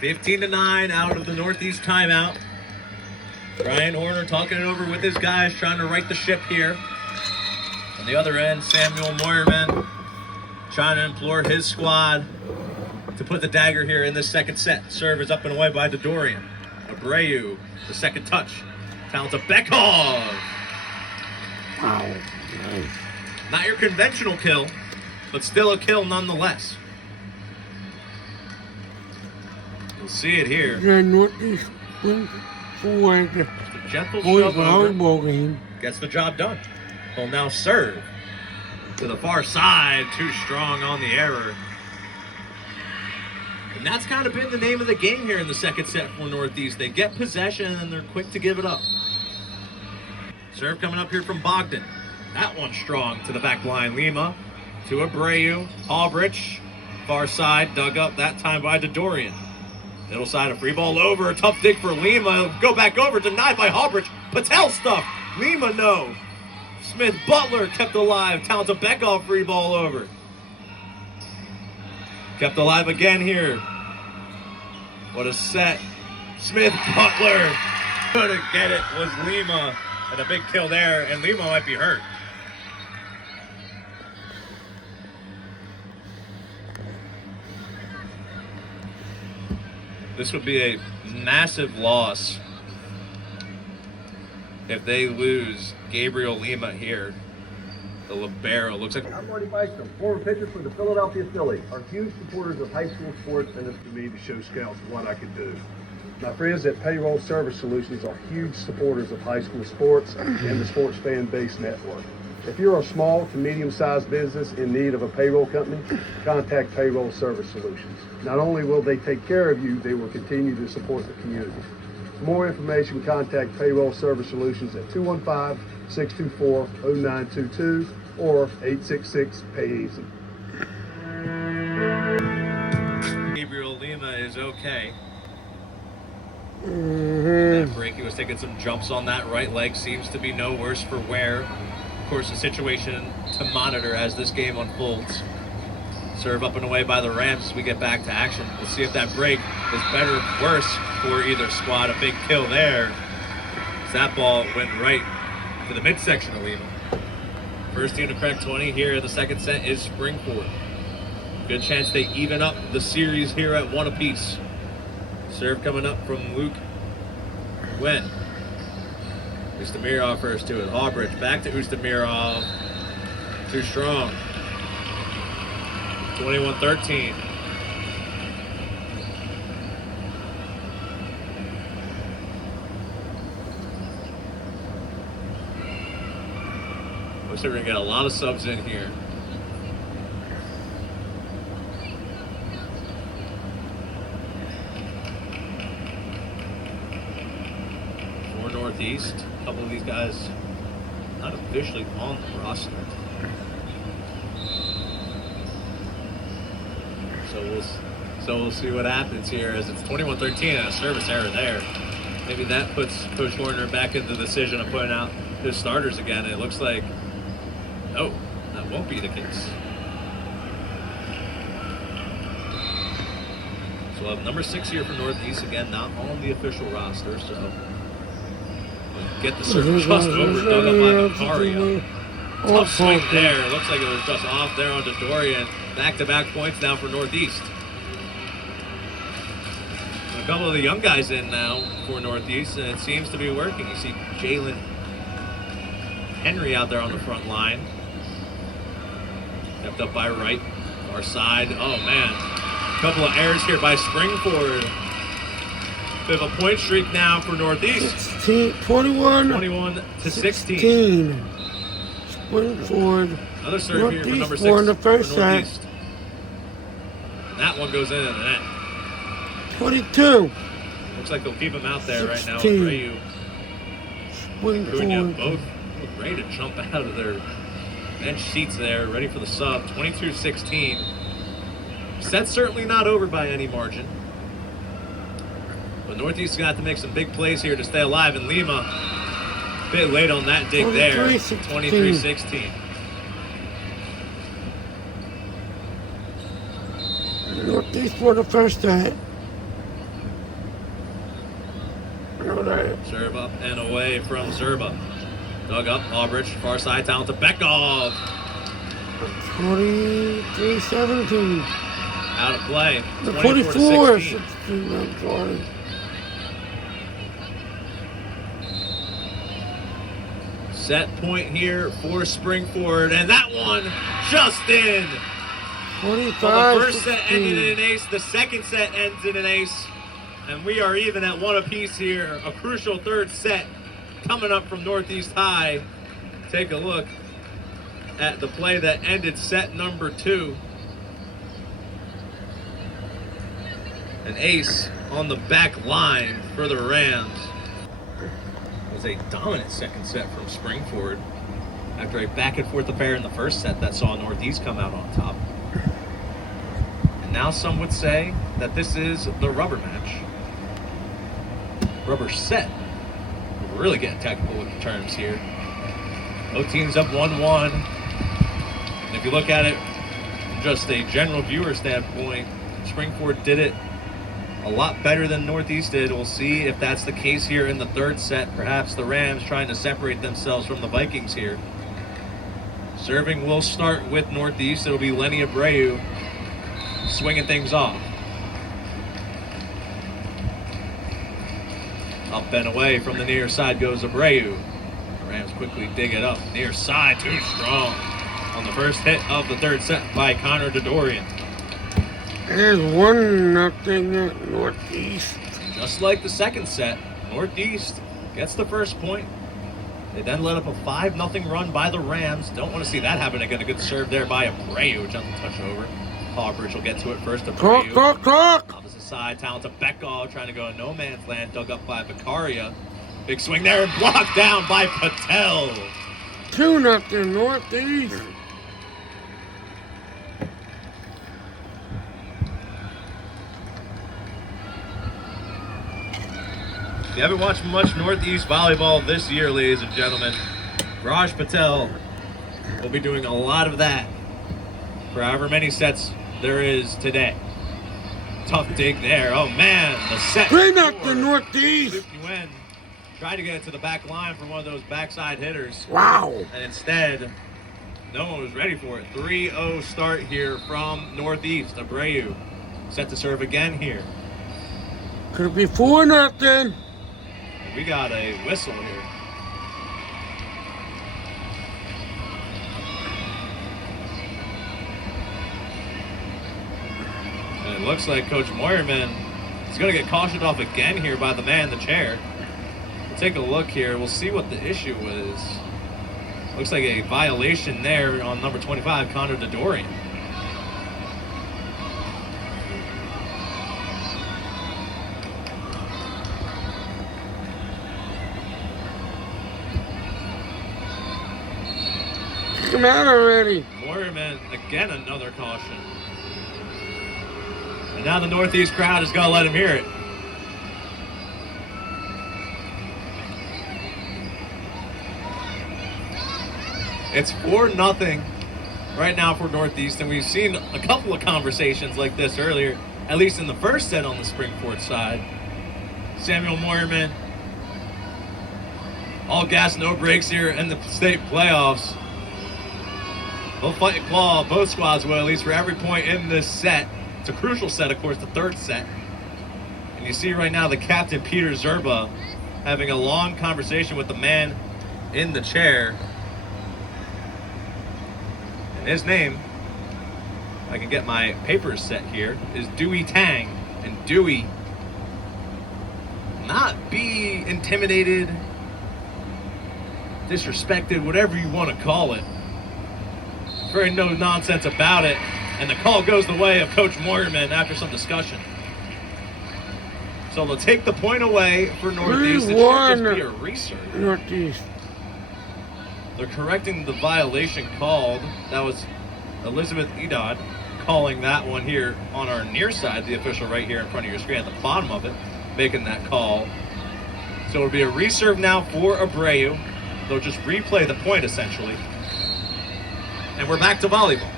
15-9 out of the Northeast timeout. Brian Horner talking it over with his guys, trying to right the ship here. On the other end, Samuel Moyerman trying to implore his squad to put the dagger here in this second set. Serve is up and away by Dodorian. Abreu, the second touch. Foul to Beckhoff. Wow. Not your conventional kill, but still a kill nonetheless. We'll see it here. The Northeast forward The gentle boys shove over. volleyball game. Gets the job done. Will now serve to the far side. Too strong on the error. And that's kind of been the name of the game here in the second set for Northeast. They get possession and they're quick to give it up. Serve coming up here from Bogdan. That one strong to the back line. Lima to Abreu. Albrecht, far side, dug up that time by Dodorian. Middle side, a free ball over. A tough dig for Lima. Go back over, denied by Albrecht. Patel stuff. Lima, no. Smith Butler kept alive. Towns of Beckhoff, free ball over. Kept alive again here. What a set. Smith Butler. Couldn't get it, was Lima. And a big kill there, and Lima might be hurt. This would be a massive loss if they lose Gabriel Lima here. The libero looks like. I'm Marty Bystrom, former pitcher for the Philadelphia Phillies, are huge supporters of high school sports, and it's to me to show scouts what I can do. My friends at Payroll Service Solutions are huge supporters of high school sports and the Sports Fan Base Network. If you're a small to medium-sized business in need of a payroll company, contact Payroll Service Solutions. Not only will they take care of you, they will continue to support the community. For more information, contact Payroll Service Solutions at 215-624-0922 or 866-PAY-EASY. Gabriel Lima is okay. That break, he was taking some jumps on that right leg. Seems to be no worse for wear. Of course, a situation to monitor as this game unfolds. Serve up and away by the Rams as we get back to action. We'll see if that break is better or worse for either squad. A big kill there. That ball went right to the midsection of Lima. First team to crack 20 here in the second set is Springport. Good chance they even up the series here at 1 apiece. Serve coming up from Luke Wen. Ustamirov first to it. Albrecht back to Ustamirov. Too strong. 21-13. Looks like we're going to get a lot of subs in here. For Northeast, a couple of these guys not officially on the roster. So we'll see what happens here as it's 21-13 and a service error there. Maybe that puts Coach Horner back in the decision of putting out his starters again. And it looks like, no, that won't be the case. So we'll have number 6 here for Northeast, again, not on the official roster, so we'll get the serve just over, dug up by Macario. Tough swing there. Looks like it was just off there on Dodorian. Back-to-back points now for Northeast. A couple of the young guys in now for Northeast, and it seems to be working. You see Jalen Henry out there on the front line. Kept up by Wright, our side. Oh, man. A couple of errors here by Springford. Bit of a point streak now for Northeast. 21 to 16. Springford. Another serve here for number 6 won the first for Northeast. That one goes in the net. 22. Looks like they'll keep him out there right now. 16. Abreu, Springford. both ready to jump out of their bench seats there, ready for the sub. 22-16. Set's certainly not over by any margin. But Northeast is going to have to make some big plays here to stay alive. And Lima, a bit late on that dig there. 23-16. Northeast for the first set. know that. Serve up and away from Zerba. Dug up, Albridge, far side down to Bekov. 23-17. Out of play. The 24-16. 16, I'm sorry. Set point here for Springford, and that one just in. 45. Well, the first set ended in an ace, the second set ends in an ace, and we are even at one apiece here. A crucial third set coming up from Northeast High. Take a look at the play that ended set number 2. An ace on the back line for the Rams. It was a dominant second set from Springford after a back and forth affair in the first set that saw Northeast come out on top. And now some would say that this is the rubber match. Rubber set. We're really getting technical with the terms here. Both teams up 1-1. And if you look at it from just a general viewer standpoint, Springford did it a lot better than Northeast did. We'll see if that's the case here in the third set. Perhaps the Rams trying to separate themselves from the Vikings here. Serving will start with Northeast. It'll be Lenny Abreu swinging things off. Up and away from the near side goes Abreu. The Rams quickly dig it up. Near side, too strong on the first hit of the third set by Connor Dodorian. There's 1-0 at Northeast. Just like the second set, Northeast gets the first point. They then let up a 5-0 run by the Rams. Don't want to see that happen again. A good serve there by Abreu. Gentle touch over. Hawbridge will get to it first. Abreu. Talk. Opposite side, talented Bekov trying to go in no man's land. Dug up by Vicaria. Big swing there and blocked down by Patel. 2-0 Northeast. If you haven't watched much Northeast volleyball this year, ladies and gentlemen, Raj Patel will be doing a lot of that for however many sets there is today. Tough dig there. Oh man, the set. 3-0 Northeast. Nguyen tried to get it to the back line for one of those backside hitters. Wow. And instead, no one was ready for it. 3-0 start here from Northeast. Abreu set to serve again here. Could it be 4-0? We got a whistle here. And it looks like Coach Moyerman is going to get cautioned off again here by the man in the chair. We'll take a look here. We'll see what the issue is. Looks like a violation there on number 25, Connor Dodorian. Come out already. Moyerman, again, another caution. And now the Northeast crowd is going to let him hear it. It's 4-0 right now for Northeast, and we've seen a couple of conversations like this earlier, at least in the first set on the Springford side. Samuel Moyerman, all gas, no brakes here in the state playoffs. They'll fight and claw, both squads will, at least for every point in this set. It's a crucial set, of course, the third set. And you see right now the captain, Peter Zerba, having a long conversation with the man in the chair. And his name, if I can get my papers set here, is Dewey Tang. And Dewey, not be intimidated, disrespected, whatever you want to call it. Very no nonsense about it, and the call goes the way of Coach Moyerman after some discussion. So they'll take the point away for Northeast. It should just be a research. Northeast. They're correcting the violation called. That was Elizabeth Edod calling that one here on our near side, the official right here in front of your screen at the bottom of it, making that call. So it'll be a reserve now for Abreu. They'll just replay the point essentially. And we're back to volleyball.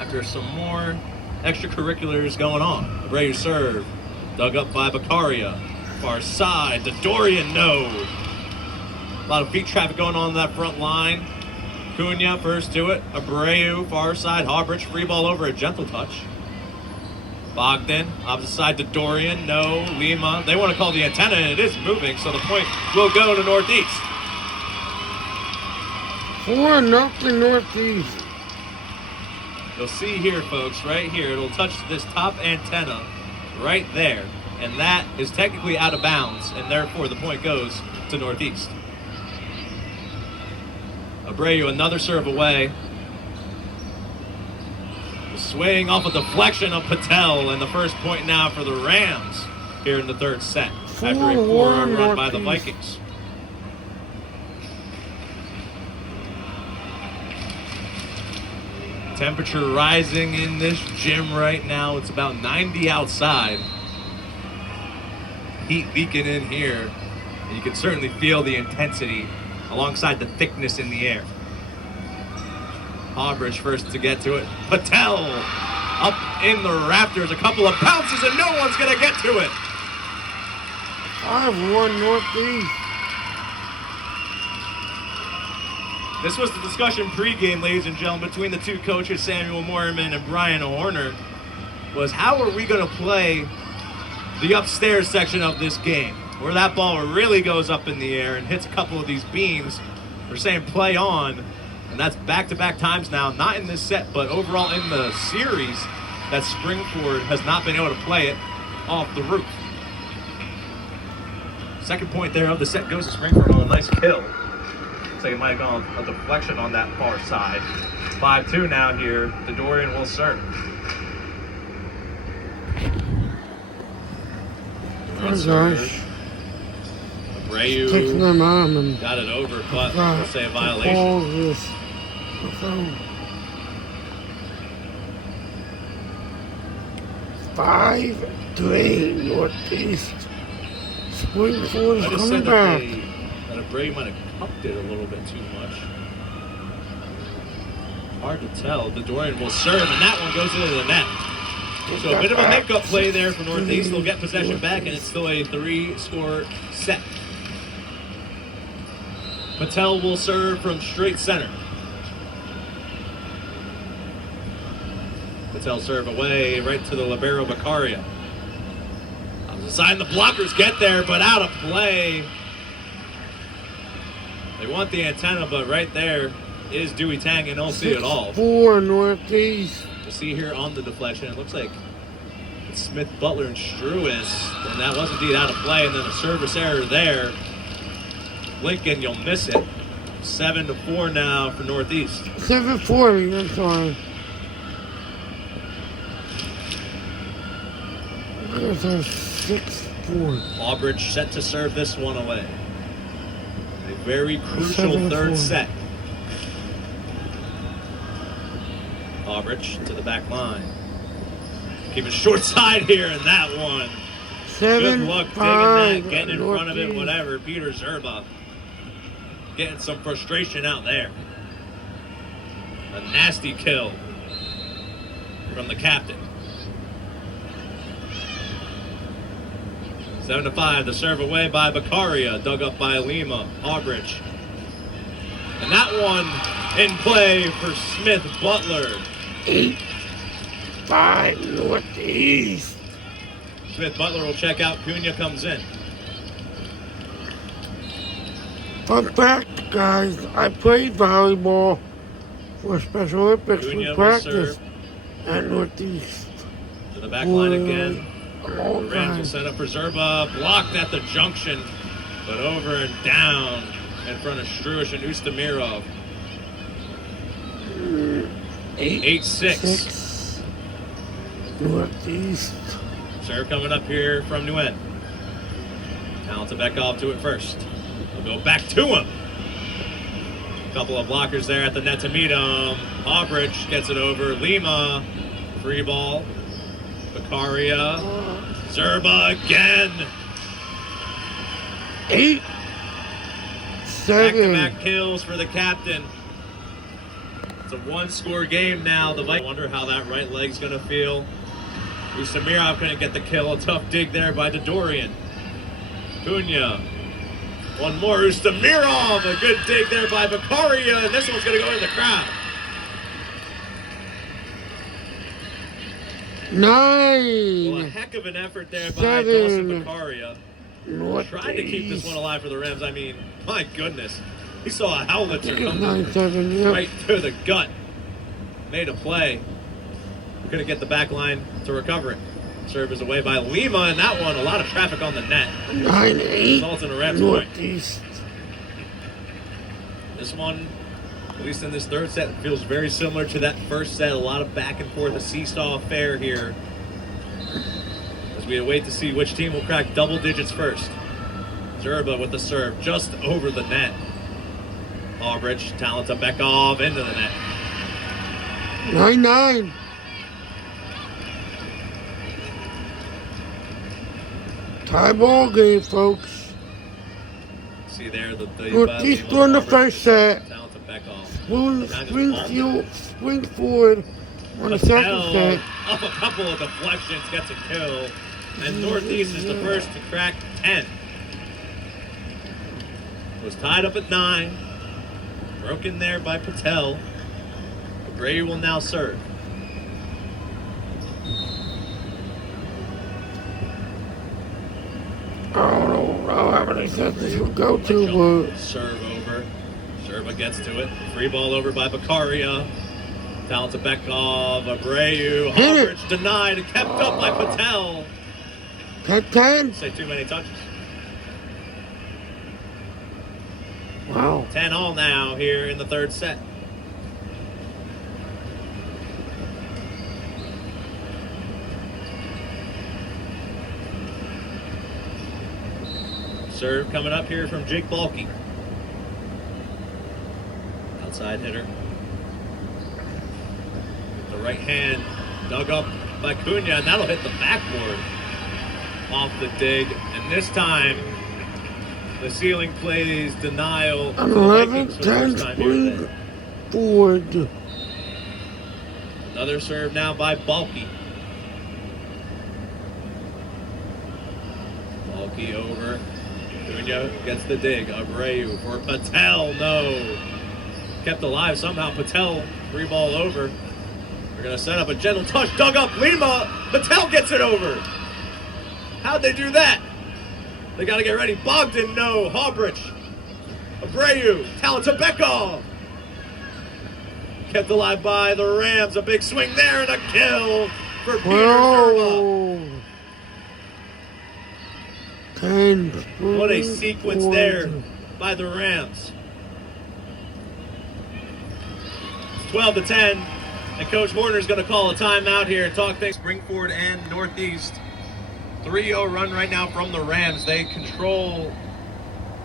After some more extracurriculars going on. Abreu serve. Dug up by Vicaria. Far side to Dorian, no. A lot of feet traffic going on that front line. Cunha first to it. Abreu, far side. Hawbridge, free ball over, a gentle touch. Bogdan, opposite side to Dorian, no. Lima, they want to call the antenna, and it is moving, so the point will go to Northeast. 4-0 Northeast. You'll see here, folks, right here, it'll touch this top antenna right there, and that is technically out of bounds, and therefore the point goes to Northeast. Abreu, another serve away. Swing off a deflection of Patel, and the first point now for the Rams here in the third set after a 4-run run by the Vikings. Temperature rising in this gym right now. It's about 90 outside. Heat leaking in here. And you can certainly feel the intensity alongside the thickness in the air. Hawbridge first to get to it. Patel up in the rafters. A couple of bounces and no one's going to get to it. 5-1 Northeast. This was the discussion pregame, ladies and gentlemen, between the two coaches, Samuel Moorman and Brian Horner, was how are we going to play the upstairs section of this game, where that ball really goes up in the air and hits a couple of these beams. We're saying play on, and that's back-to-back times now, not in this set, but overall in the series, that Springford has not been able to play it off the roof. Second point there of the set goes to Springford on a nice kill. Looks like it might have gone a deflection on that far side. 5-2 now here. The Dorian will serve. Oh gosh. Abreu Taking them on and got it over, but we'll say a violation. 5-3 Northeast. Springford is I just coming said back. that Abreu might have cupped it a little bit too much. Hard to tell. The Dorian will serve, and that one goes into the net. So a bit of a makeup play there for Northeast. They'll get possession back, and it's still a 3-score set. Patel will serve from straight center. Patel serve away right to the libero Beccaria. Side, the blockers get there, but out of play. They want the antenna, but right there is Dewey Tang, and don't see it all. 4 Northeast. You'll see here on the deflection, it looks like it's Smith, Butler, and Struis, and that was indeed out of play, and then a service error there. Lincoln, you'll miss it. 7-4 now for Northeast. 7-4, I'm sorry. There's a 6-4. Hawbridge set to serve this one away. A very crucial 7-4. third set. Hawbridge to the back line. Keeping short side here in that one. Good luck digging that, getting in front of it, whatever. Peter Zerba getting some frustration out there. A nasty kill from the captain. 7-5, the serve away by Beccaria, dug up by Lima, Hawbridge. And that one in play for Smith Butler. 8-5 Northeast. Smith Butler will check out, Cunha comes in. Fun fact, guys, I played volleyball for Special Olympics. Cunha We will practiced serve. at Northeast. To the back line again. A long Rams will time. set up for Zerba, blocked at the junction, but over and down in front of Struis and Ustamirov. 8-6. 6 Northeast. Serve coming up here from Nguyen. Now to Beckhoff to it first. They'll go back to him. A couple of blockers there at the net to meet him. Hawbridge gets it over. Lima, free ball. Beccaria. Zerba again. 8-7. Back-to-back kills for the captain. It's a one-score game now. The Vikings wonder how that right leg's going to feel. Ustamirov couldn't get the kill. A tough dig there by Dorian. Cunha. One more, Ustamirov. A good dig there by Bakaria, and this one's going to go in the crowd. 9. Well, a heck of an effort there by 7. Dawson Bakaria. Northeast. Trying to keep this one alive for the Rams. I mean, my goodness. He saw a howitzer It's come 9-7, yeah. right through the gut. Made a play. We're going to get the back line to recover it. Serve is away by Lima, and that one, a lot of traffic on the net. 9-8. Results in a Rams point. Northeast. This one, at least in this third set, feels very similar to that first set. A lot of back and forth, a seesaw affair here. As we await to see which team will crack double digits first. Zerba with the serve, just over the net. Albridge, talent to Bekov into the net. 9-9. Tie ball game, folks. See there the Northeast won the first set. Talent to Bekov. Springfield on the second set. Up a couple of deflections, gets a kill. And Northeast is the first to crack 10. Was tied up at 9. Broken there by Patel. Bray will now serve. I don't know how many sets this will go to, but Serve over. Serva gets to it. Free ball over by Bakaria. Talent to Bekov. Abreu. Hit it. Albridge denied. Kept up by Patel. 10-10. Say too many touches. Wow. 10 all now here in the third set. Serve coming up here from Jake Balke. Outside hitter. The right hand dug up by Cunha, and that'll hit the backboard off the dig. And this time, the ceiling plays denial. An to the Vikings for the 11-10 first time here today. Springfield. Another serve now by Balke. Balke over. Cunha gets the dig. Abreu for Patel. No. Kept alive somehow. Patel, free ball over. They're going to set up a gentle touch. Dug up Lima. Patel gets it over. How'd they do that? They got to get ready. Bogdan, no. Hawbridge. Abreu. Talent to Bekov. Kept alive by the Rams. A big swing there and a kill for Peter Zerba. Whoa. 10. What a sequence there by the Rams. It's 12-10, and Coach Horner's going to call a timeout here and talk things. Springford and Northeast. 3-0 run right now from the Rams. They control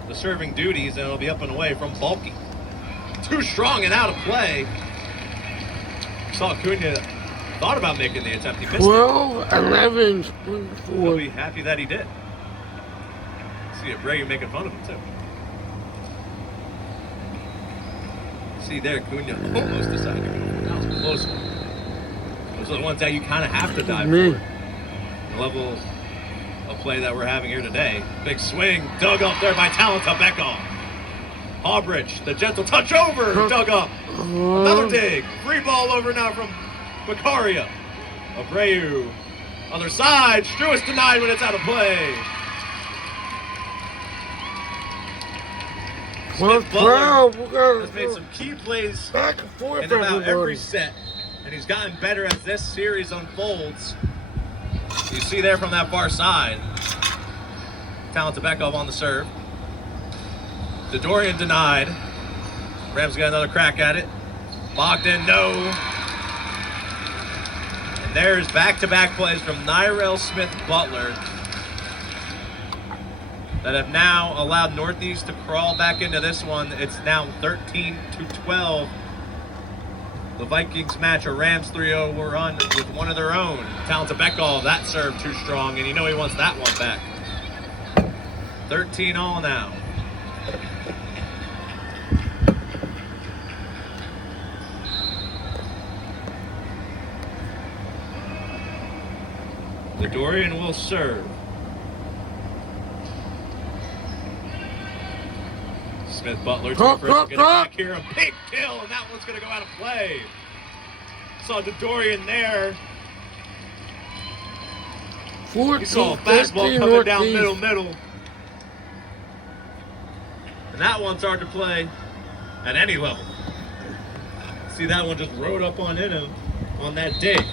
the serving duties, and it'll be up and away from Balke. Too strong and out of play. Saw Cunha thought about making the attempt. He missed it. 12-11 He'll Springfield. be happy that he did. See Abreu making fun of him too. See there, Cunha almost decided. That was a close one. Those are the ones that you kind of have to dive for. The level of play that we're having here today. Big swing, dug up there by Talent to Bekov. Hawbridge, the gentle touch over, dug up. Another dig. Free ball over now from Bakaria. Abreu. Other side. Struis denied when it's out of play. 12. Has made some key plays Back and forth, in about every everybody. set. And he's gotten better as this series unfolds. You see there from that far side. Talent to Bekov on the serve. Dorian denied. Rams got another crack at it. Bogdan, no. And there's back-to-back plays from Nyrell Smith-Butler that have now allowed Northeast to crawl back into this one. It's now 13-12. The Vikings match a Rams 3-0 run with one of their own. Talent to Bekov, that serve too strong, and you know he wants that one back. 13 all now. Dorian will serve. Smith Butler to Cook, the first. cook, Get it back cook. here. A big kill, and that one's going to go out of play. Saw Dorian there. 14, You saw a fastball 13 coming down Northeast. middle. And that one's hard to play at any level. See, that one just rode up on him on that dig.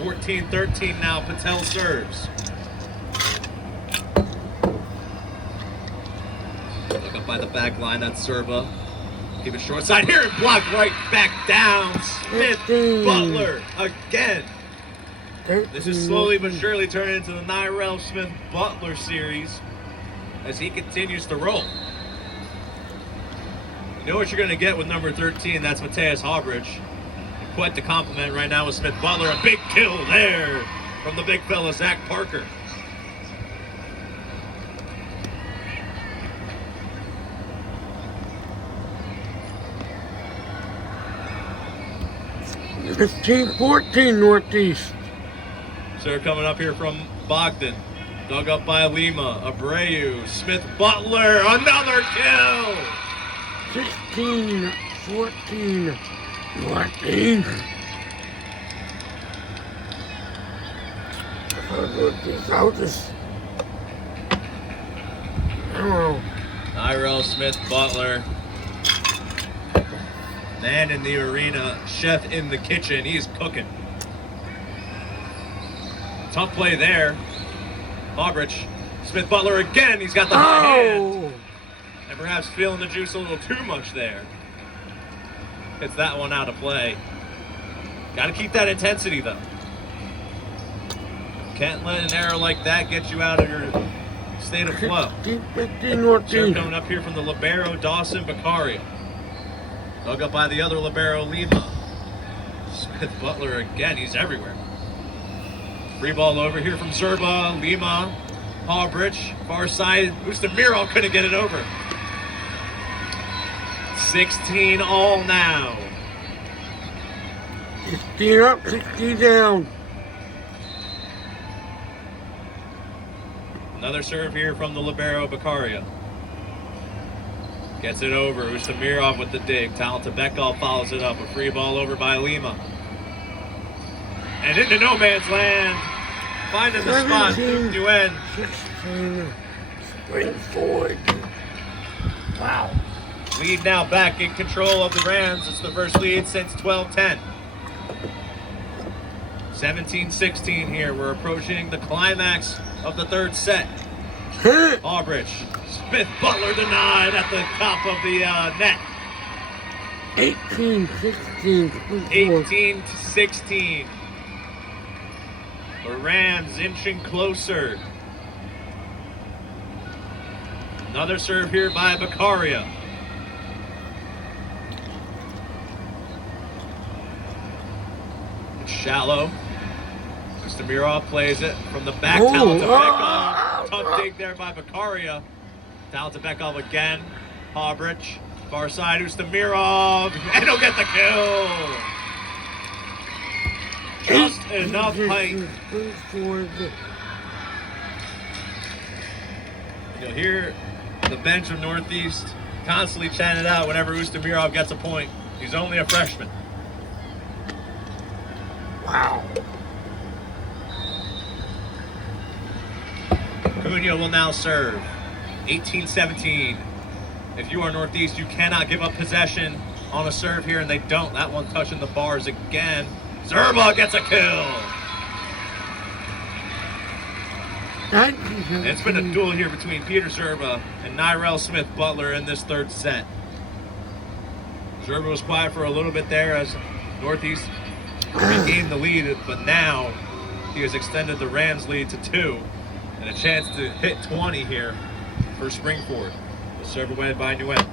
14-13 now, Patel serves. Look up by the back line, that's Serba. Keep it short side here and block right back down. Smith 15. Butler again. 13 This is slowly but surely turning into the Nyrell Smith Butler series as he continues to roll. You know what you're going to get with number 13, that's Mateus Hawbridge. Quite the compliment right now with Smith Butler. A big kill there from the big fella, Zach Parker. Fifteen, 14 Northeast. So coming up here from Bogdan. Dug up by Lima. Abreu. Smith Butler. Another kill. 16, 14 Northeast. I'll just. Oh, Nyrell Smith Butler. Man in the arena, chef in the kitchen. He's cooking. Tough play there. Hawbridge. Smith Butler again. He's got the high hand. And perhaps feeling the juice a little too much there. Gets that one out of play. Got to keep that intensity, though. Can't let an error like that get you out of your state of flow. 15 Serve Northeast. coming up here from the libero, Dawson Beccaria. Dug up by the other libero, Lima. Smith Butler again, he's everywhere. Free ball over here from Zerba, Lima, Hawbridge, far side. Ustamirov couldn't get it over. 16 all now. 16 up, 16 down. Another serve here from the libero, Beccaria. Gets it over. Ustamirov with the dig. Talentabekov follows it up. A free ball over by Lima. And into no man's land. Finding the spot. 17, Nguyen. 16, Springford. Wow. Lead now back in control of the Rams. It's the first lead since 12-10. 17-16 here. We're approaching the climax of the third set. Hawbridge. Smith Butler denied at the top of the net. 18-16. 18-16. The Rams inching closer. Another serve here by Beccaria. It's shallow. Ustamirov plays it from the back. Talentabekov. Tough dig there by Beccaria. Talentabekov again. Hawbridge. Far side, Ustamirov. And he'll get the kill. Just enough height. You'll hear the bench of Northeast constantly chanting out whenever Ustamirov gets a point. He's only a freshman. Wow. Cunha will now serve. 18-17. If you are Northeast, you cannot give up possession on a serve here, and they don't. That one touching the bars again. Zerba gets a kill. It's been a duel here between Peter Zerba and Nyrell Smith Butler in this third set. Zerba was quiet for a little bit there as Northeast regained the lead, but now he has extended the Rams lead to 2 and a chance to hit 20 here for Springford. The serve away by Nguyen.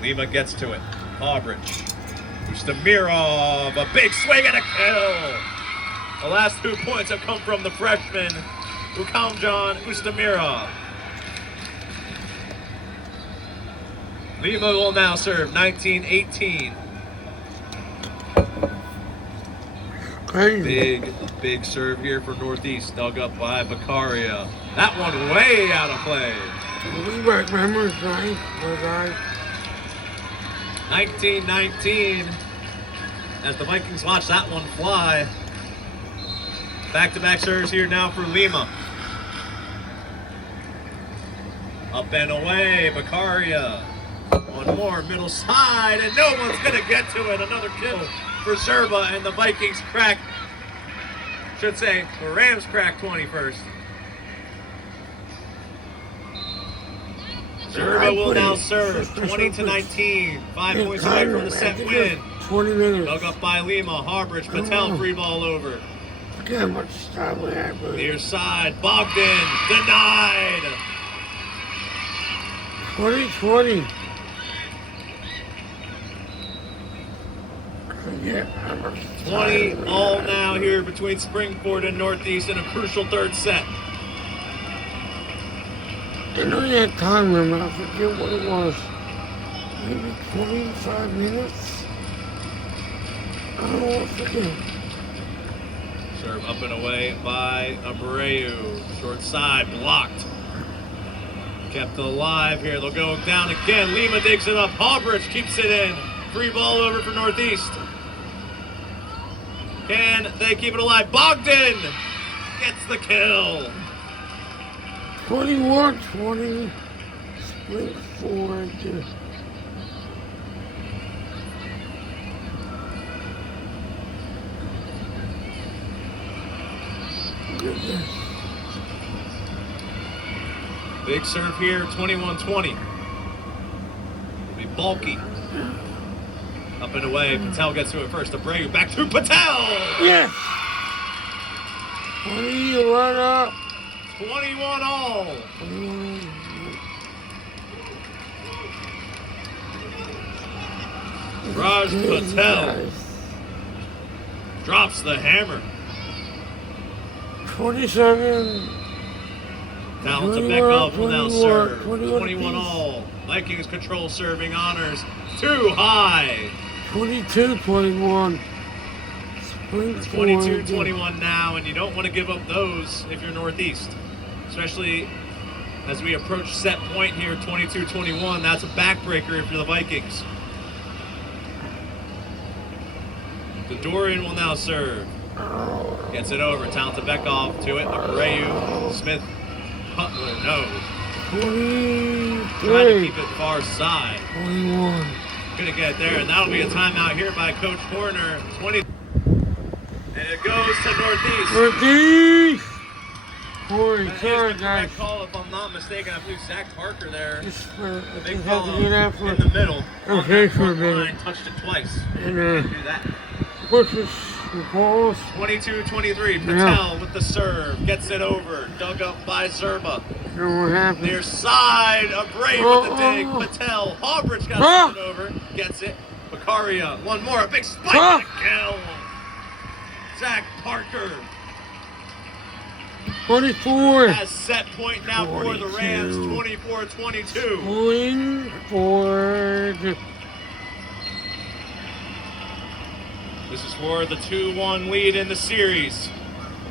Lima gets to it. Hawbridge. Ustamirov, a big swing and a kill. The last 2 points have come from the freshman, Ukamjan Ustamirov. Lima will now serve. 19-18. Crazy. Big serve here for Northeast. Dug up by Beccaria. That one way out of play. We remember, guys. 19-19 as the Vikings watch that one fly. Back-to-back serves here now for Lima. Up and away, Baccaria. One more, middle side, and no one's going to get to it. Another kill for Zerba, and the Vikings crack, should say, the Rams crack 21st. Zerba will now serve 20-19. 5 points away from the set win. 20 minutes. Dug up by Lima. Harbridge, Patel, free ball over. Look how much time we have. Near side, Bogdan, denied. 2020. Forget how much 20 time we all have. now here between Springford and Northeast in a crucial third set. I know you had time limit. I forget what it was. Maybe 25 minutes? I don't know. I forget. Serve up and away by Abreu. Short side, blocked. Kept alive here. They'll go down again. Lima digs it up. Hallbridge keeps it in. Free ball over for Northeast. Can they keep it alive? Bogdan gets the kill. 21-20. Springford. Goodness. Big serve here, 21-20. It'll be bulky. Up and away. Patel gets to it first. Abreu back to Patel. Yes! 20, run up. 21 all. 21. Raj Good, Patel guys. drops the hammer. 27. Down to 21, Beckhoff will now 21, serve. 21 21 apiece. all. Vikings control serving honors. Too high. 22-21. Springford. 22-21 now, and you don't want to give up those if you're Northeast. Especially as we approach set point here, 22-21. That's a backbreaker if you're the Vikings. Dorian will now serve. Gets it over. Talented Beckhoff to it. Abreu. Smith. Cutler. No. 23. Trying to keep it far side. 21. Gonna get it there, and that'll be a timeout here by Coach Horner. 20. And it goes to Northeast. Northeast. Corey, That is sorry, the guys. correct call, if I'm not mistaken. I believe Zach Parker there. Just Big have call to get out for in the middle. Okay, On that for a front minute. line, touched it twice. and Do that. pushes the balls. 22-23. Patel Yeah. with the serve. Gets it over. Dug up by Zerba. You know what happened? Near side. Abreu with the dig. Patel. Hallbridge got it over. Gets it. Baccaria. One more. A big spike and a kill. Zach Parker 24. has set point now for the Rams. 24-22. Springford. This is for the 2-1 lead in the series.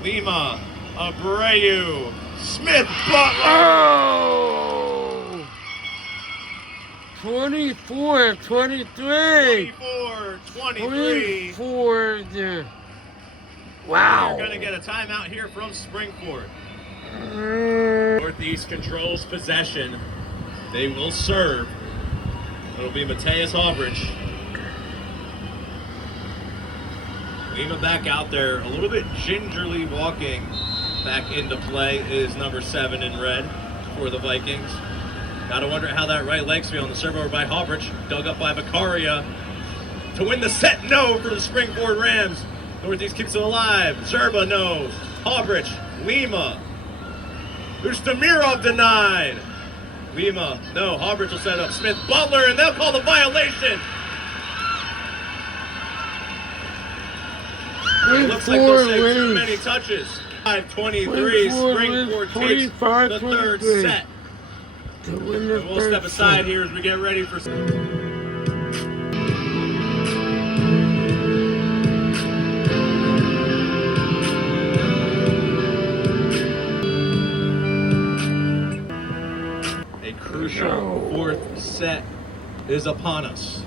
Lima, Abreu, Smith, Butler. Oh! 24-23. 24-23. Springford. Wow. We're going to get a timeout here from Springford. Northeast controls possession. They will serve. It'll be Mateus Hallbridge. Lima back out there, a little bit gingerly walking back into play is number 7 in red for the Vikings. Gotta wonder how that right leg's feeling. The serve over by Hallbridge, dug up by Baccaria. To win the set, no for the Springford Rams. Northeast keeps it alive. Zerba, no. Hallbridge, Lima. Ustamirov denied. Lima, no. Hallbridge will set up. Smith, Butler, and they'll call the violation. It looks like they'll say too many touches. 5-23, Springford takes the third set. To win the And we'll step aside here as we get ready for... A crucial fourth set is upon us.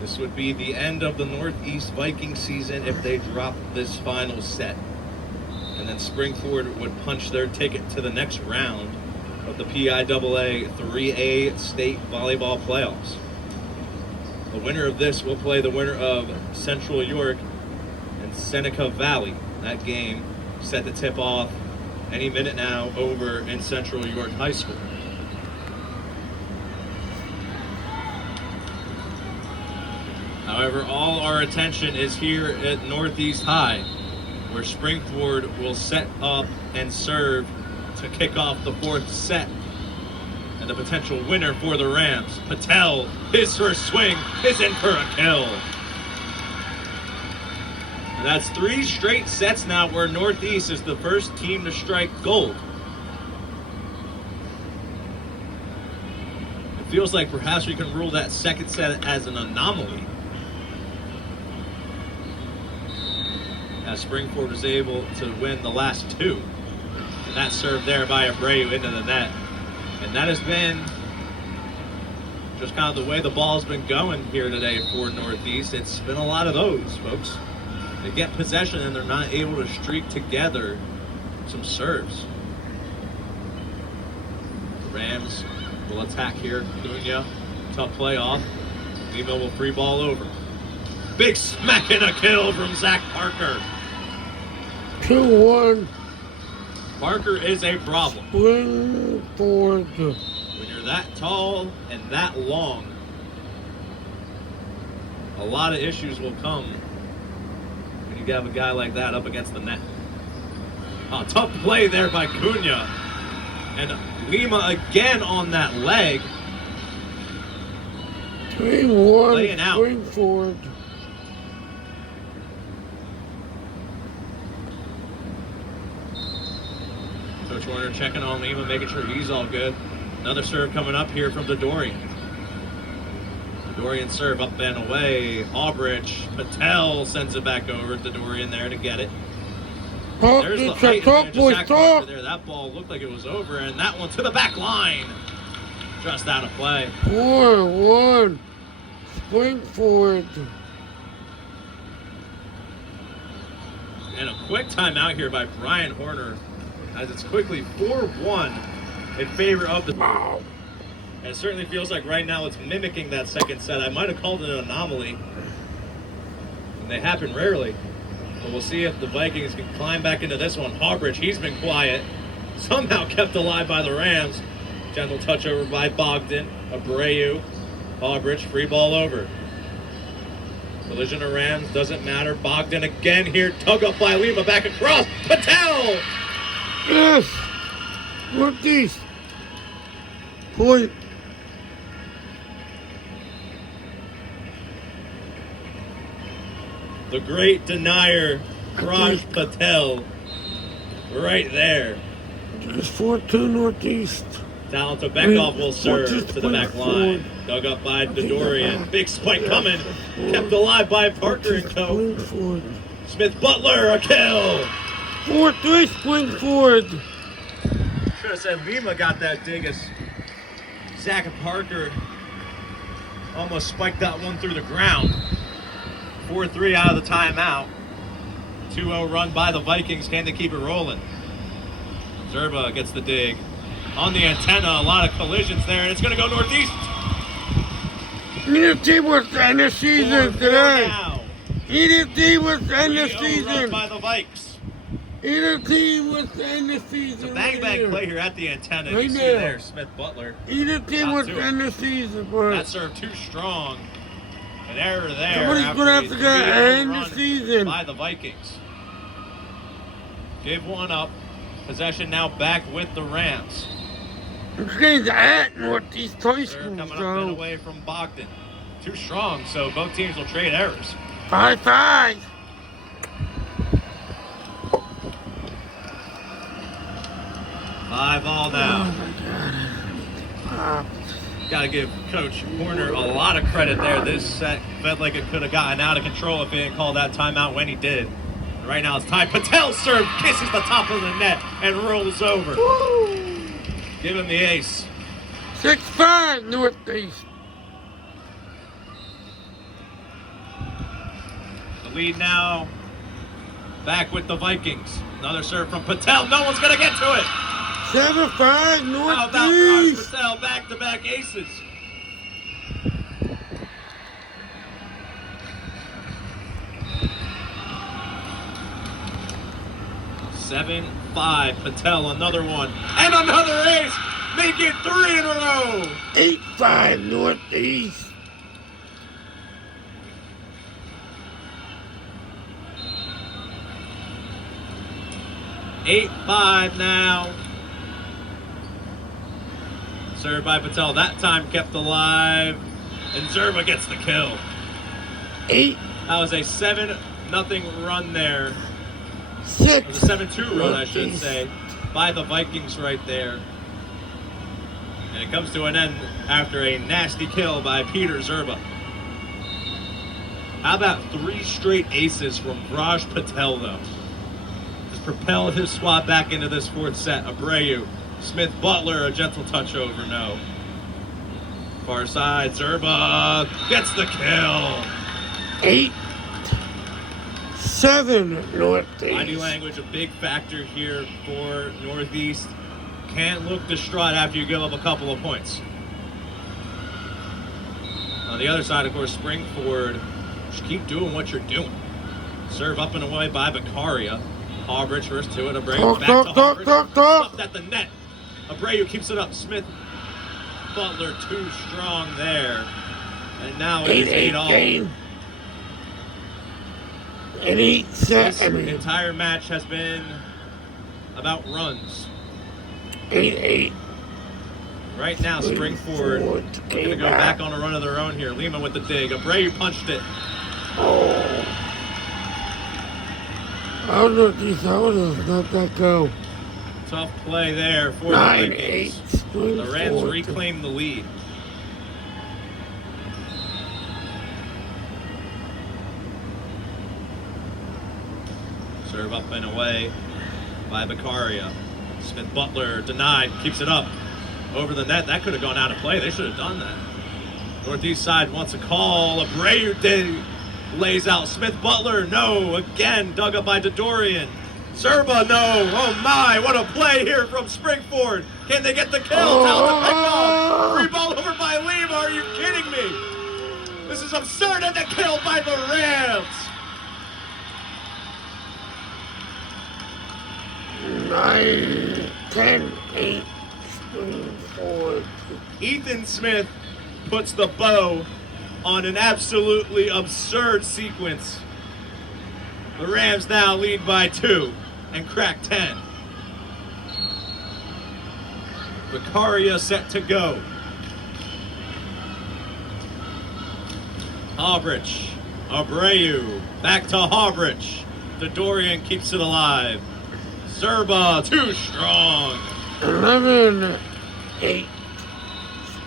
This would be the end of the Northeast Viking season if they drop this final set. And then Springford would punch their ticket to the next round of the PIAA 3A state volleyball playoffs. The winner of this will play the winner of Central York and Seneca Valley. That game set to tip off any minute now over in Central York High School. However, all our attention is here at Northeast High, where Springford will set up and serve to kick off the fourth set. And the potential winner for the Rams, Patel, his first swing is in for a kill. And that's 3 straight sets now where Northeast is the first team to strike gold. It feels like perhaps we can rule that second set as an anomaly, as Springford was able to win the last 2. And that served there by Abreu into the net. And that has been just kind of the way the ball's been going here today for Northeast. It's been a lot of those, folks. They get possession and they're not able to streak together some serves. The Rams will attack here. Cunha, tough play off. Lima will free ball over. Big smack and a kill from Zach Parker. 2-1. Parker is a problem. Springford. When you're that tall and that long, a lot of issues will come when you have a guy like that up against the net. Oh, tough play there by Cunha. And Lima again on that leg. 3-1. Laying out. Springford. Coach Warner checking on Lima, making sure he's all good. Another serve coming up here from Dorian. Dorian serve up and away. Albridge. Patel sends it back over to Dorian there to get it. There's the height advantage of Zach Parker there. That ball looked like it was over, and that one to the back line. Just out of play. 4-1. Springford. And a quick timeout here by Brian Horner, as it's quickly 4-1 in favor of the... Wow. And it certainly feels like right now it's mimicking that second set. I might have called it an anomaly, and they happen rarely. But we'll see if the Vikings can climb back into this one. Harbridge, he's been quiet. Somehow kept alive by the Rams. Gentle touch over by Bogdan. Abreu. Harbridge, free ball over. Collision of Rams, doesn't matter. Bogdan again here. Tug up by Lima, back across. Patel! Yes. Northeast. Point. The great denier, Raj Patel, right there. It's 4-2 Northeast. Talent Beckhoff will serve to the back line. Dug up by Dorian. Big spike coming. Kept alive by Parker and co. Smith Butler, a kill. 4-3 Springford. Should have said Lima got that dig as Zach and Parker almost spiked that one through the ground. 4-3 out of the timeout. 2-0 run by the Vikings. Can they keep it rolling? Zerba gets the dig. On the antenna, a lot of collisions there, and it's going to go Northeast. Either team was to end the season today. Now. Either team was to end the 3-0 season. run by the Vikes. Either team was to end the season. Bang bang play here at the antenna. Right You see now. there, Smith Butler. Either team was to end the season, but That serve too strong. An error there. somebody's after going to have a to 3-0 end the run season. by the Vikings. Give one up. Possession now back with the Rams. This game's at Northeast High Serve School, coming up and so away from Bogdan. Too strong, so both teams will trade errors. 5-5. 5-all now. Oh, my God. Got to give Coach Horner a lot of credit there. This set felt like it could have gotten out of control if he didn't call that timeout when he did. And right now it's tied. Patel serve kisses the top of the net and rolls over. Woo. Give him the ace. 6-5 Northeast. Lead now back with the Vikings. Another serve from Patel. No one's going to get to it. 7-5 How about Raj Northeast. Patel, back-to-back aces. Seven, 5. Patel, another one. And another ace. Make it 3 in a row. 8-5 Northeast. Eight, 5 now. Served by Patel. That time kept alive. And Zerba gets the kill. 8, That was a 7-0 run there. 6. It was a 7-2 run, I should Northeast. say, by the Vikings right there. And it comes to an end after a nasty kill by Peter Zerba. How about 3 straight aces from Raj Patel, though? Just propelled his squad back into this 4th set. Abreu, Smith, Butler, a gentle touch over, no. Far side, Zerba gets the kill. 8, 7 Northeast. Body language, a big factor here for Northeast. Can't look distraught after you give up a couple of points. On the other side, of course, Springford, just keep doing what you're doing. Serve up and away by Beccaria. Harbridge first to it. Abreu back to Harbridge. Stuffed at the net. Abreu keeps it up. Smith, Butler too strong there. And now it is 8-all. game. An 8 set. This entire match has been about runs. 8-8. Right now, Springford looking to go back on a run of their own here. Lehman with the dig. Abreu punched it. Oh. I don't know if these others let that go. Tough play there for the 9-8. Vikings. The Rams reclaim the lead. Serve up and away by Beccaria. Smith Butler denied, keeps it up over the net. That could have gone out of play. They should have done that. Northeast side wants a call. Abreu lays out Smith Butler. No, again dug up by Dodorian. Zerba, no. Oh my, what a play here from Springford. Can they get the kill? Down the pick ball. Free ball over by Lima. Are you kidding me? This is absurd, and the kill by the Rams. 9, 10, 8, Springford. Ethan Smith puts the bow on an absolutely absurd sequence. The Rams now lead by 2 and crack 10. Beccaria set to go. Harbridge, Abreu, back to Harbridge. Dodorian keeps it alive. Zerba, too strong. 11, 8,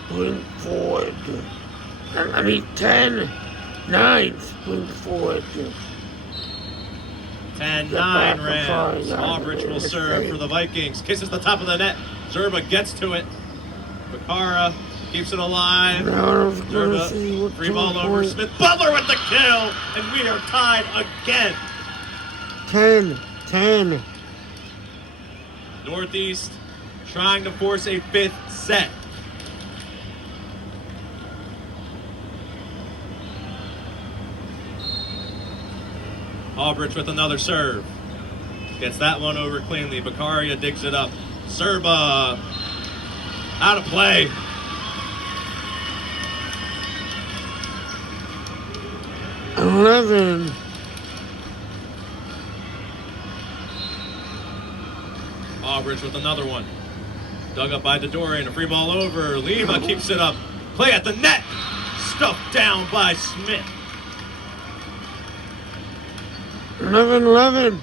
Springford. 10, 9, Springford. 10-9 Rams. Aldrich will serve for the Vikings. Kisses the top of the net. Zerba gets to it. Becara keeps it alive. Zerba, free ball over. Smith Butler with the kill. And we are tied again. 10. Northeast trying to force a 5th set. Aldrich with another serve. Gets that one over cleanly. Beccaria digs it up. Zerba out of play. $11. Aldrich with another one. Dug up by Dodorian. A free ball over. Lima keeps it up. Play at the net. Stuffed down by Smith. 11.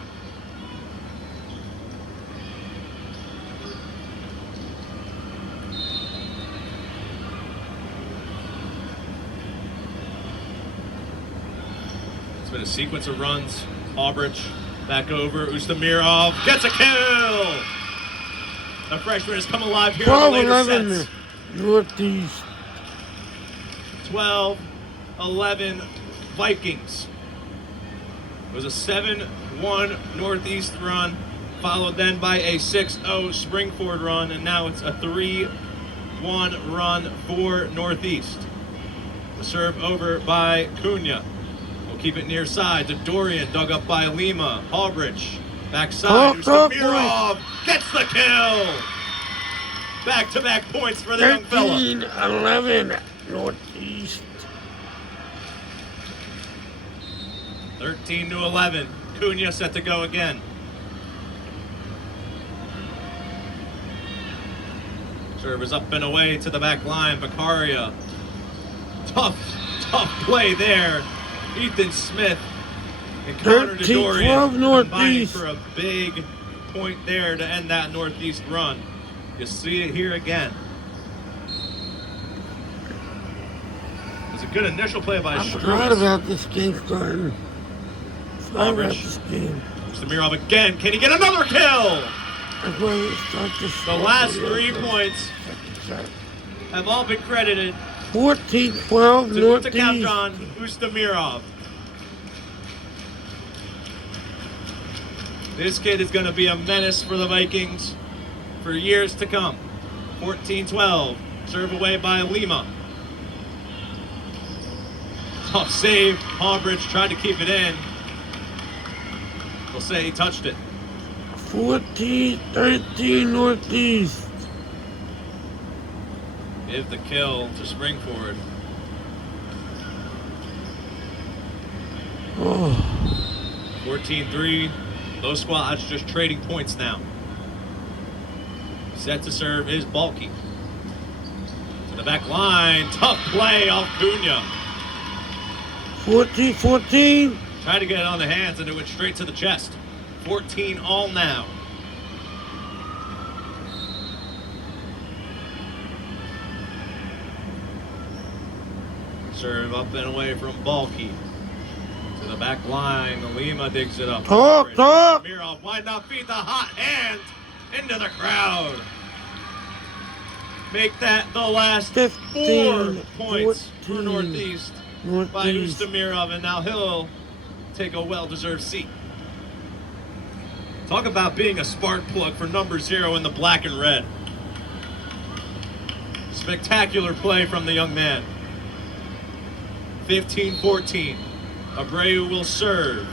It's been a sequence of runs. Aldrich back over. Ustamirov gets a kill. The freshman has come alive here in the later 12-11 sets. Northeast. 12-11 Vikings. It was a 7-1 Northeast run, followed then by a 6-0 Springford run, and now it's a 3-1 run for Northeast. The serve over by Cunha. We'll keep it near side to Dorian, dug up by Lima. Hallbridge, backside. Ustamirov gets the kill. Back-to-back points for the young fella. 13-11 Northeast. 13-11. Cunha set to go again. Serve is up and away to the back line. Beccaria. Tough play there. Ethan Smith and Connor DeDorian combining for a big point there to end that Northeast run. You see it here again. It was a good initial play by Struis. I forgot about this game starting. Forgot about this game. Stamirov again. Can he get another kill? That's why they start this. The last 3 points have all been credited 14-12 to Northeast. Kamjon Ustamirov. This kid is going to be a menace for the Vikings for years to come. 14-12. Serve away by Lima. Tough save. Hallbridge tried to keep it in. They'll say he touched it. 14-13 Northeast. Give the kill to Springford. Oh. 14-3. Those squads just trading points now. Set to serve is Balky. To the back line. Tough play off Cunha. 14-14. Tried to get it on the hands and it went straight to the chest. 14 all now. Serve up and away from Balky. To the back line. Lima digs it up. Talk. Mirov, why not feed the hot hand into the crowd? Make that the last 4 points for Northeast by Ustamirov, and now he'll take a well-deserved seat. Talk about being a spark plug for number 0 in the black and red. Spectacular play from the young man. 15-14. Abreu will serve.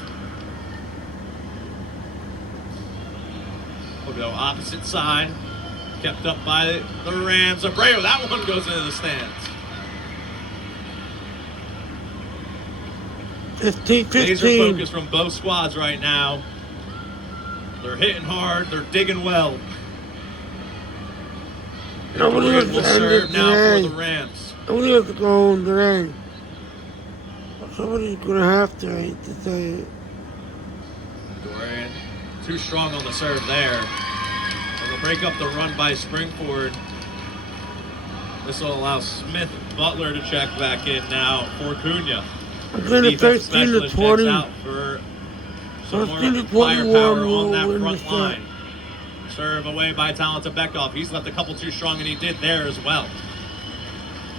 We'll go opposite side. Kept up by the Rams. Abreu, that one goes into the stands. 15-15. Laser focus from both squads right now. They're hitting hard. They're digging well. Nobody Dorian will serve now for the Rams. Nobody has to go on today. Somebody's going to have to, I hate to say it. Dorian, too strong on the serve there. It'll break up the run by Springford. This will allow Smith Butler to check back in now for Cunha. I'm going to 13-20. Out for some more firepower on that front line. Serve away by Talenta Beckhoff. He's left a couple too strong, and he did there as well.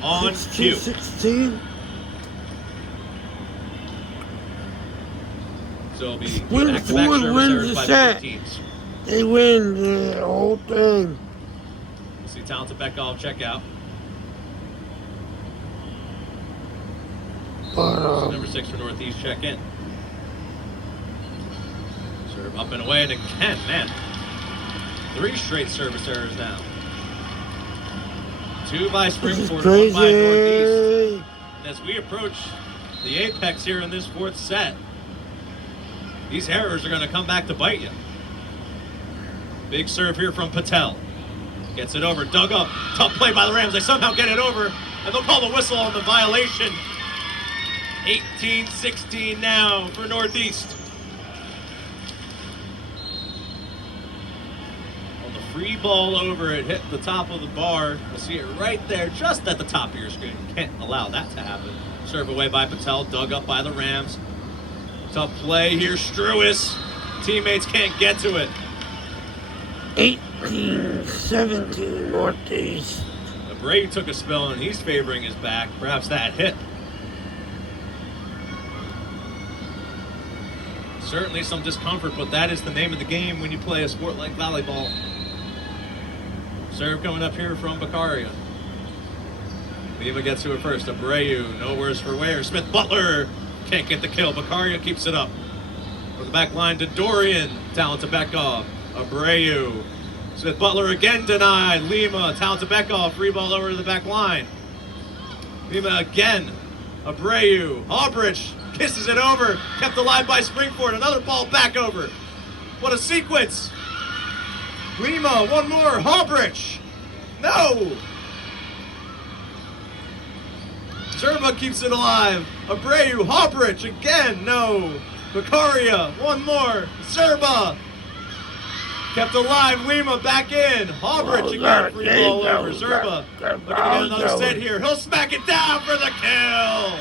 On cue. 16. So it'll be When back-to-back Ford service wins errors the by set, both teams. they win the whole thing. See Talenta Beckhoff check out. But, Number 6 for Northeast check in. Serve up and away, and again, man. 3 straight service errors now. 2 by Springford, 1 by Northeast. And as we approach the apex here in this 4th set, these errors are going to come back to bite you. Big serve here from Patel. Gets it over, dug up. Tough play by the Rams. They somehow get it over, and they'll call the whistle on the violation. 18-16 now for Northeast. On the free ball over, it hit the top of the bar. You'll see it right there, just at the top of your screen. You can't allow that to happen. Serve away by Patel, dug up by the Rams. Tough play here, Struis. Teammates can't get to it. 18-17 Northeast. Abreu took a spell and he's favoring his back. Perhaps that hit. Certainly some discomfort, but that is the name of the game when you play a sport like volleyball. Serve coming up here from Beccaria. Lima gets to it first. Abreu, no worse for wear. Smith Butler can't get the kill. Beccaria keeps it up. From the back line to Dorian. Talent to Beckhoff. Abreu. Smith Butler again denied. Lima, talent to Beckhoff. Free ball over to the back line. Lima again. Abreu. Albridge kisses it over. Kept alive by Springford. Another ball back over. What a sequence. Lima, one more. Albridge. No. Zerba keeps it alive. Abreu, Albridge again. No. Beccaria, one more. Zerba. Kept alive. Lima back in. Albridge again. Free ball over. Zerba looking to get another set here. He'll smack it down for the kill.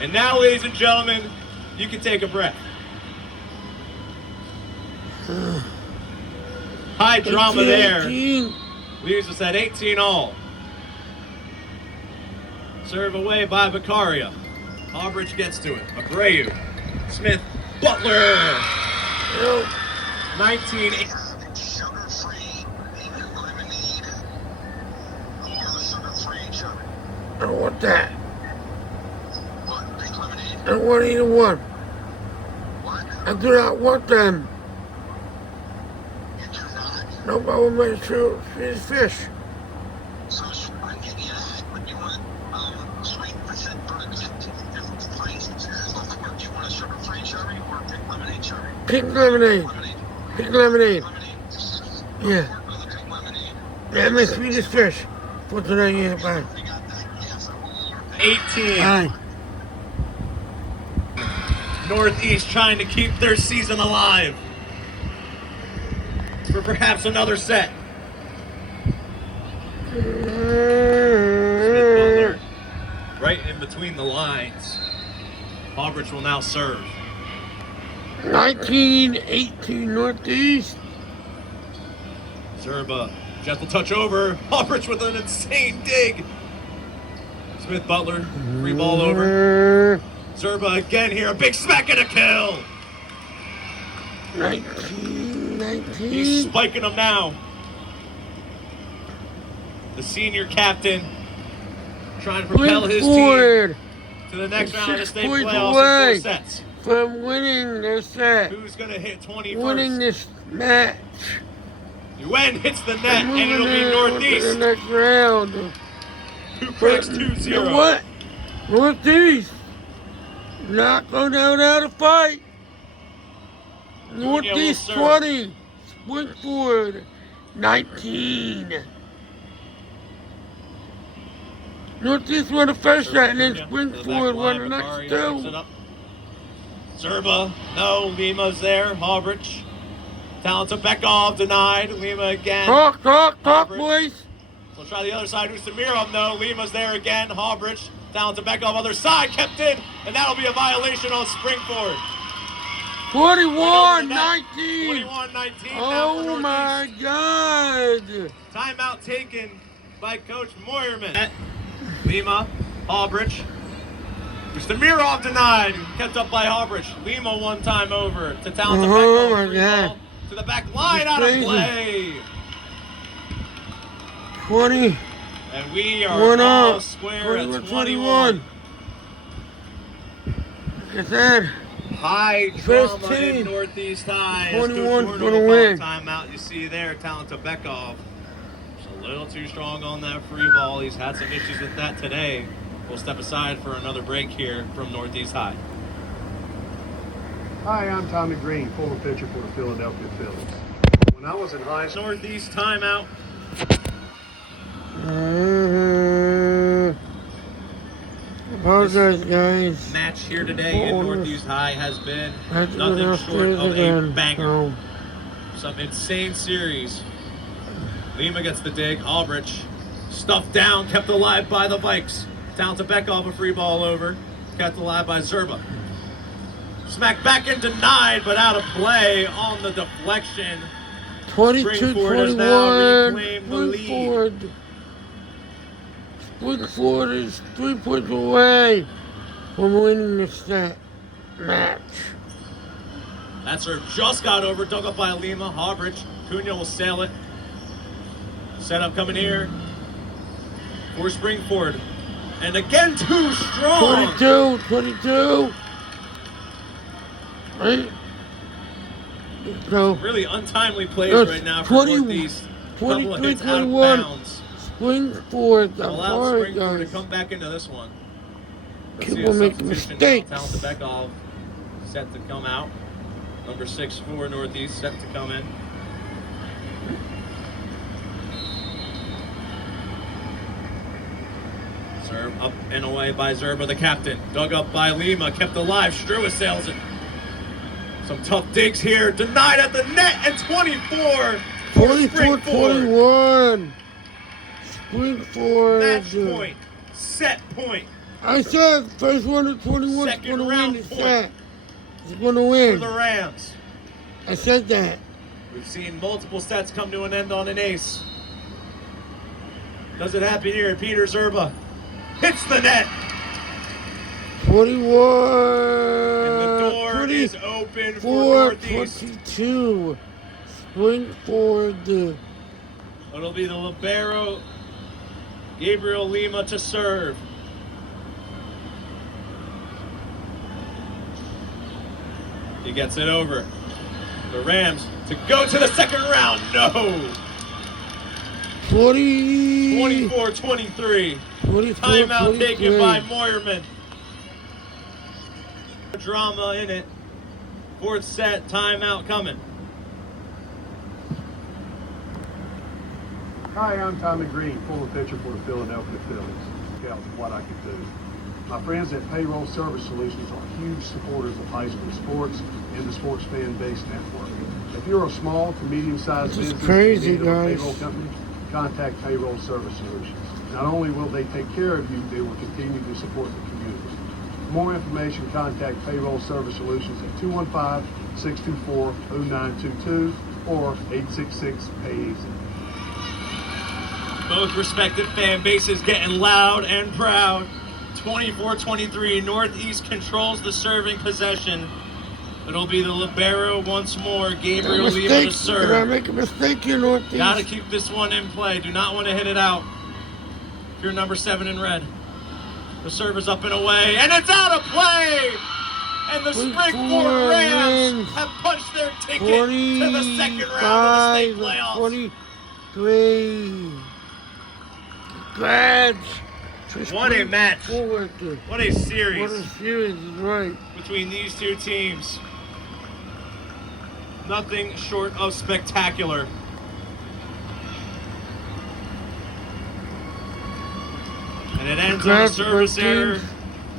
And now, ladies and gentlemen, you can take a breath. High drama there. Leaves us at 18 all. Serve away by Beccaria. Albridge gets to it. Abreu. Smith. Butler. 19. Sugar-free lemonade or sugar-free sugar. I don't want that. What? Pink lemonade? I don't want either one. What? I do not want them. You do not? No, I want my fish. So I can give you that, but you want sweet percent bugs at different places. Do you want a sugar-free cherry or a pink lemonade cherry? Pink lemonade. Lemonade. Pink lemonade. Lemonade? Yeah. With a pink lemonade. Yeah, my sweetest fish. For tonight, yeah, bye. We got that. Yes, I will order pink. 18. Bye. Northeast trying to keep their season alive for perhaps another set. Smith Butler right in between the lines. Albridge will now serve. 19-18 Northeast. Zerba, gentle touch over. Albridge with an insane dig. Smith Butler, free ball over. Zerba again here, a big smack and a kill. 19-19. He's spiking them now. The senior captain trying to propel his team Springford to the next round of the 6 state points playoffs away in 4 sets. from winning this set. Who's going to hit 21st? Winning this match. Yuen hits the net, And and it'll be moving on to the Northeast. next round. Who cracks You 2-0. know what? Northeast. Not going down out of fight. Northeast will serve. 20. Springford 19. Northeast won the first set and then Springford won the next two. Zerba, no, Lima's there. Albridge. Talent to Beckhoff, denied. Lima again. Talk, Albridge. boys. We'll try the other side. Usamirov, no. Lima's there again. Albridge. Talent to Beckhoff, other side, kept in. And that'll be a violation on Springford. 21-19. 21-19. Oh my God. Timeout taken by Coach Moyerman. Lima, Albridge. Usamirov denied. Kept up by Albridge. Lima one time over to Talent to Beckhoff. Oh my Free God. ball to the back line, out of Crazy. play. 20. And we are One all up. square at 21. 21. Like I said, High First drama in team. Northeast High. 21 As for the Coach win. Timeout you see there, Talent to Beckhoff. Just a little too strong on that free ball. He's had some issues with that today. We'll step aside for another break here from Northeast High. Hi, I'm Tommy Green, former pitcher for the Philadelphia Phillies. When I was in high school, Northeast timeout. apologize, guys. Match here today in Northeast High has been Had to go nothing short downstairs of a again. banger. Some insane series. Lima gets the dig. Albridge stuffed down, kept alive by the Vikes. Down to Beckhoff, a free ball over. Kept alive by Zerba. Smacked back and denied, but out of play on the deflection. Springford has now 22-21. reclaimed the lead. Springford. Springford is 3 points away from winning the set match. That serve just got over, dug up by Lima. Hobridge. Cunha will sail it. Setup coming here for Springford. And again, too strong. 22. Right? So, Really untimely plays That's right now for 20 Northeast. Couple of hits out of 21. bounds. Springford, the Allow hard Springford to guys. come back into this one. Let's Keep see a on making substitution mistakes. now. Talented Beckhoff set to come out. Number 6 for Northeast set to come in. Serve up and away by Zerba, the captain. Dug up by Lima, kept alive. Strua sails it. Some tough digs here. Denied at the net, and 24 for Springford. 24-21. Springford. Match point. Set point. I said first one to 21 is Second going to win round the point. set. It's going to For win. the Rams. I said that. We've seen multiple sets come to an end on an ace. Does it happen here? Peter Zerba hits the net. 41. And the door is open for Northeast. 22. Springford. It'll be the libero, Gabriel Lima, to serve. He gets it over. The Rams to go to the second round. No. 20. 24-23. 24, Timeout 23. taken by Moyerman. Drama in it. Fourth set, timeout coming. Hi, I'm Tommy Green, former pitcher for the Philadelphia Phillies. Scouts, what I could do. My friends at Payroll Service Solutions are huge supporters of high school sports and the Sports Fan Base Network. If you're a small to medium-sized This is business crazy, in need of a guys. payroll company, contact Payroll Service Solutions. Not only will they take care of you, they will continue to support the community. For more information, contact Payroll Service Solutions at 215-624-0922 or 866-PAY-EASY. Both respective fan bases getting loud and proud. 24-23, Northeast controls the serving possession. It'll be the libero once more, Gabriel Lima to Did I serve. make a mistake here, Northeast? Gotta keep this one in play. Do not want to hit it out. If you're number 7 in red. The serve is up and away, and it's out of play! And the Springford Rams have punched their ticket to the second round of the state playoffs. 23. Congrats. What a match. Forward. What a series What a series is right. between these two teams. Nothing short of spectacular. And it ends on a Congrats, service both error teams.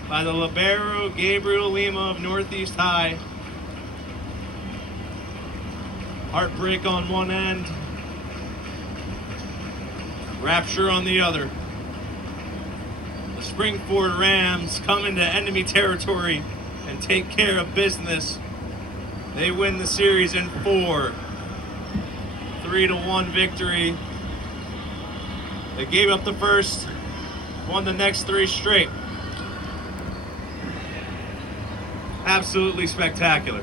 by the libero Gabriel Lima of Northeast High. Heartbreak on one end, rapture on the other. The Springford Rams come into enemy territory and take care of business. They win the series in 4. 3-1 victory. They gave up the first, won the next 3 straight. Absolutely spectacular.